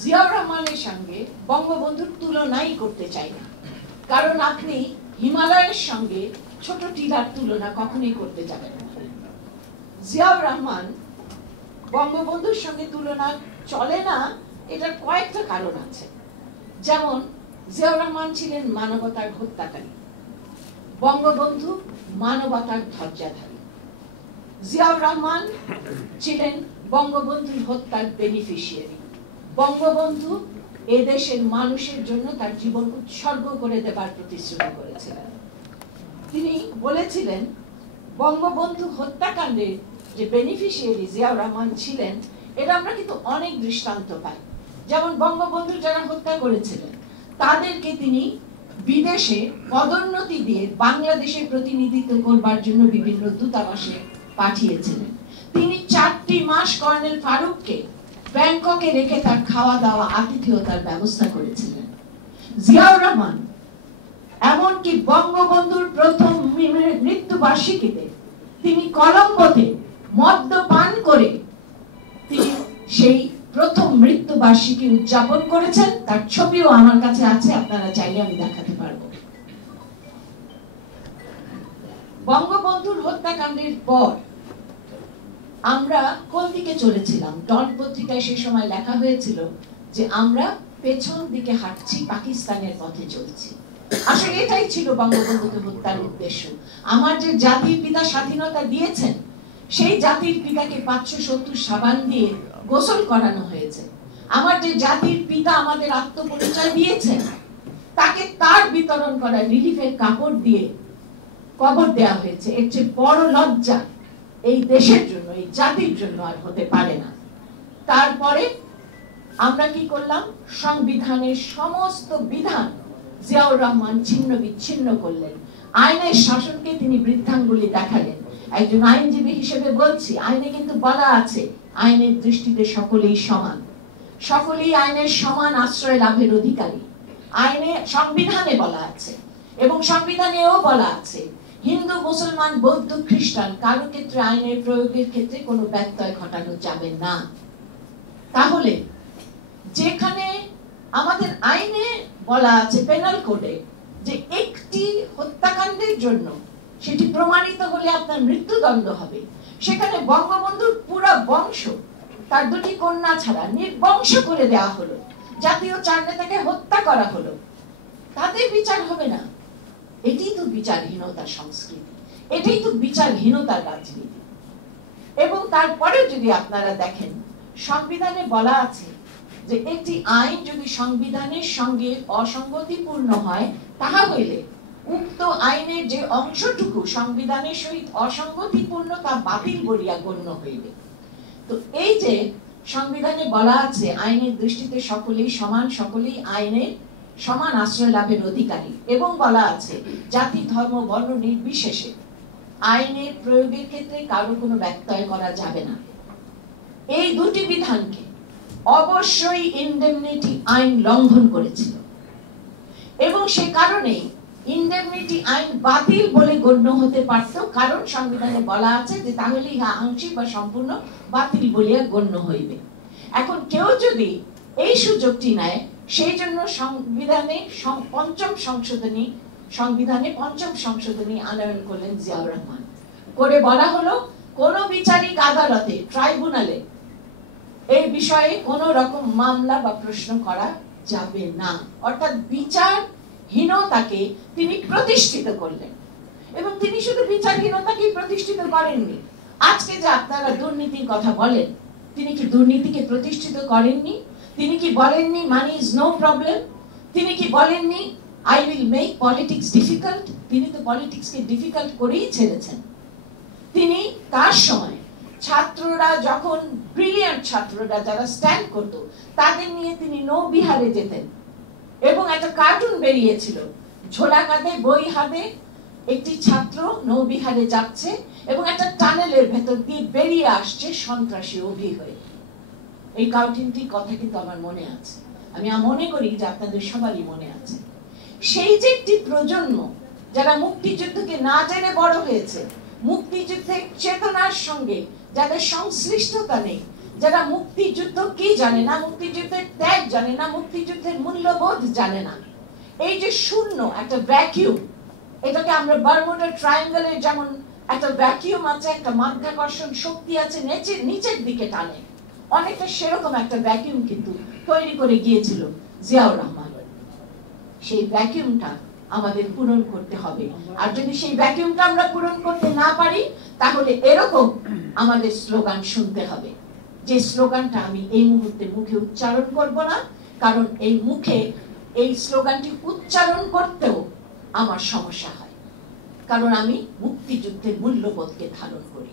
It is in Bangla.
জিয়াউর রহমানের সঙ্গে বঙ্গবন্ধুর তুলনাই করতে চাই না, কারণ আপনি হিমালয়ের সঙ্গে ছোট টিলার তুলনা কখনোই করতে যাবেন না। জিয়াউর রহমান বঙ্গবন্ধুর সঙ্গে তুলনা চলে না, এটার কয়েকটা কারণ আছে। যেমন জিয়াউর রহমান ছিলেন মানবতার হত্যাকারী, বঙ্গবন্ধু মানবতার ধ্বজাধারী। জিয়াউর রহমান ছিলেন বঙ্গবন্ধুর হত্যার বেনিফিশিয়ারি। বঙ্গবন্ধু এদেশের মানুষের জন্য তার জীবন উৎসর্গ করে দেবার প্রতিশ্রুতি করেছিলেন। তিনি বলেছিলেন বঙ্গবন্ধু হত্যাকাণ্ডের যে বেনিফিশিয়ারি জিয়াউর রহমান ছিলেন, এটা আমরা কিন্তু অনেক দৃষ্টান্ত পাই। যেমন বঙ্গবন্ধু যারা হত্যা করেছিলেন তাদেরকে তিনি বিদেশে পদোন্নতি দিয়ে বাংলাদেশের প্রতিনিধিত্ব করবার জন্য বিভিন্ন দূতাবাসে পাঠিয়েছিলেন। তিনি 4টি মাস কর্নেল ফারুককে ব্যাংককে রেখে তার খাওয়া দাওয়া আতিথেয়তার ব্যবস্থা করেছিলেন। জিয়াউর রহমান এমনকি বঙ্গবন্ধুর প্রথম মৃত্যুবার্ষিকীতে তিনি কলম্বোতে মদ্যপান করে তিনি সেই প্রথম মৃত্যুবার্ষিকী উদযাপন করেছেন। তার ছবিও আমার কাছে আছে, আপনারা চাইলে আমি দেখাতে পারবো। বঙ্গবন্ধুর হত্যাকাণ্ডের পর আমরা কোন দিকে চলেছিলাম? ডন পত্রিকায় সেই সময় লেখা হয়েছিল যে আমরা পেছন দিকে হাঁটছি, পাকিস্তানের পথে চলছি। আসলে এটাই ছিল বঙ্গবন্ধুকে হত্যার উদ্দেশ্য। আমার যে জাতির পিতা স্বাধীনতা দিয়েছেন, সেই জাতির পিতাকে 570 সাবান দিয়ে গোসল করানো হয়েছে। আমার যে জাতির পিতা আমাদের আত্মপরিচয় দিয়েছেন, তাকে তার বিতরণ করা রিলিফের কাপড় দিয়ে কবর দেওয়া হয়েছে। এর চেয়ে বড় লজ্জা এই দেশের জন্য, এই জাতির জন্য আর হতে পারে না। তারপরে আমরা কি করলাম? সংবিধানের সমস্ত বিধান জিয়াউর রহমান ছিন্ন বিচ্ছিন্ন করলেন। আইনের শাসনকে তিনি বৃদ্ধাঙ্গুলি দেখালেন। একজন আইনজীবী হিসেবে বলছি, আইনে কিন্তু বলা আছে আইনের দৃষ্টিতে সকলেই সমান, সকলেই আইনের সমান আশ্রয় লাভের অধিকারী। আইনে, সংবিধানে বলা আছে, এবং সংবিধানেও বলা আছে হিন্দু, মুসলমান, বৌদ্ধ, খ্রিস্টান কারো ক্ষেত্রে আইনের প্রয়োগের ক্ষেত্রে কোনো ব্যত্যয় ঘটানো যাবে না। তাহলে যেখানে আমাদের আইনে বলা আছে, পেনাল কোডে, যে একটি হত্যাকাণ্ডের জন্য সেটি প্রমাণিত হলে আপনার মৃত্যুদণ্ড হবে, সেখানে বঙ্গবন্ধুর পুরো বংশ, তার 2টি কন্যা ছাড়া নির্বংশ করে দেওয়া হলো, জাতীয় 4 নেতাকে হত্যা করা হলো, তাদের বিচার হবে না। এটাই তো বিচারহীনতার সংস্কৃতি, এটাই তো বিচারহীনতার রাজনীতি। এবং তারপরে যদি আপনারা দেখেন, সংবিধানে বলা আছে যে একটি আইন যদি সংবিধানের সঙ্গে অসঙ্গতিপূর্ণ হয়, তাহা হইলে উক্ত আইনের যে অংশটুকু সংবিধানের সহিত অসঙ্গতিপূর্ণ তা বাতিল বলিয়া গণ্য হইবে। তো এই যে সংবিধানে বলা আছে আইনের দৃষ্টিতে সকলেই সমান, সকলেই আইনের সমান আশ্রয় লাভের অধিকারী, এবং বলা আছে জাতি, ধর্ম, বর্ণ নির্বিশেষে আইনের প্রয়োগের ক্ষেত্রে কারো কোনো ব্যত্যয় করা যাবে না। এই 2টি বিধানকে অবশ্যই ইনডেমনিটি আইন লঙ্ঘন করেছিল, এবং সে কারণে ইনডেমনিটি আইন বাতিল বলে গণ্য হতে পারত, কারণ সংবিধানে বলা আছে যে তাহলে ইহা আংশিক বা সম্পূর্ণ বাতিল বলিয়া গণ্য হইবে। এখন কেউ যদি এই সুযোগটি নেয়, সেই জন্য সংবিধানে পঞ্চম সংশোধনী আনয়ন করলেন জিয়াউর রহমান। করে বলা হলো কোন বিচারিক আদালতে, ট্রাইব্যুনালে এই বিষয়ে কোন রকম মামলা বা প্রশ্ন করা যাবে না। অর্থাৎ বিচারহীনতাকে তিনি প্রতিষ্ঠিত করলেন। এবং তিনি শুধু বিচারহীনতাকেই প্রতিষ্ঠিত করেননি, আজকে যে আপনারা দুর্নীতির কথা বলেন, তিনি কি দুর্নীতিকে প্রতিষ্ঠিত করেননি? তিনি কি বলেননি মানি ইজ নো প্রবলেম? তিনি কি বলেননি I will make politics difficult? তিনি তো পলিটিক্সকে ডিফিকাল্ট করেই ছেড়েছেন। তিনি তার সময় ছাত্ররা যখন, ব্রিলিয়ান্ট ছাত্ররা যারা স্ট্যান্ড করত, তাদের নিয়ে তিনি নৌবিহারে যেতেন, এবং একটা কার্টুন বেরিয়েছিল, ঝোলা কাঁধে বই হাতে একটি ছাত্র নৌবিহারে যাচ্ছে এবং একটা টানেলের ভেতর দিয়ে বেরিয়ে আসছে সন্ত্রাসী অভি হয়ে। এই কার্টুনটির কথা কিন্তু আমার মনে আছে, আমি মনে করি যে আপনাদের সবারই মনে আছে। সেই যে একটি প্রজন্ম যারা মুক্তিযুদ্ধকে না জেনে বড় হয়েছে, মুক্তিযুদ্ধের চেতনার সঙ্গে যাদের সংশ্লিষ্টতা নেই, যারা মুক্তিযুদ্ধ কি জানে না, মুক্তিযুদ্ধের ত্যাগ জানে না, মুক্তিযুদ্ধের মূল্যবোধ জানে না। এই যে শূন্য, একটা ভ্যাকিউম, এটাকে আমরা বারমুডা ট্রায়াঙ্গলের যেমন একটা ভ্যাকিউম আছে, একটা মাধ্যাকর্ষণ শক্তি আছে নিচের দিকে টানে, অনেকটা সেরকম একটা ভ্যাকিউম কিন্তু তৈরি করে গিয়েছিল জিয়াউর রহমান। সেই ভ্যাকিউমটা আমাদের পূরণ করতে হবে। আর যদি সেই ভ্যাকিউমটা আমরা পূরণ করতে না পারি, তাহলে এরকম আমাদের স্লোগান শুনতে হবে, যে স্লোগানটা আমি এই মুহূর্তে মুখে উচ্চারণ করব না, কারণ এই মুখে এই স্লোগানটি উচ্চারণ করতেও আমার সমস্যা হয়, কারণ আমি মুক্তিযুদ্ধের মূল্যবোধকে ধারণ করি।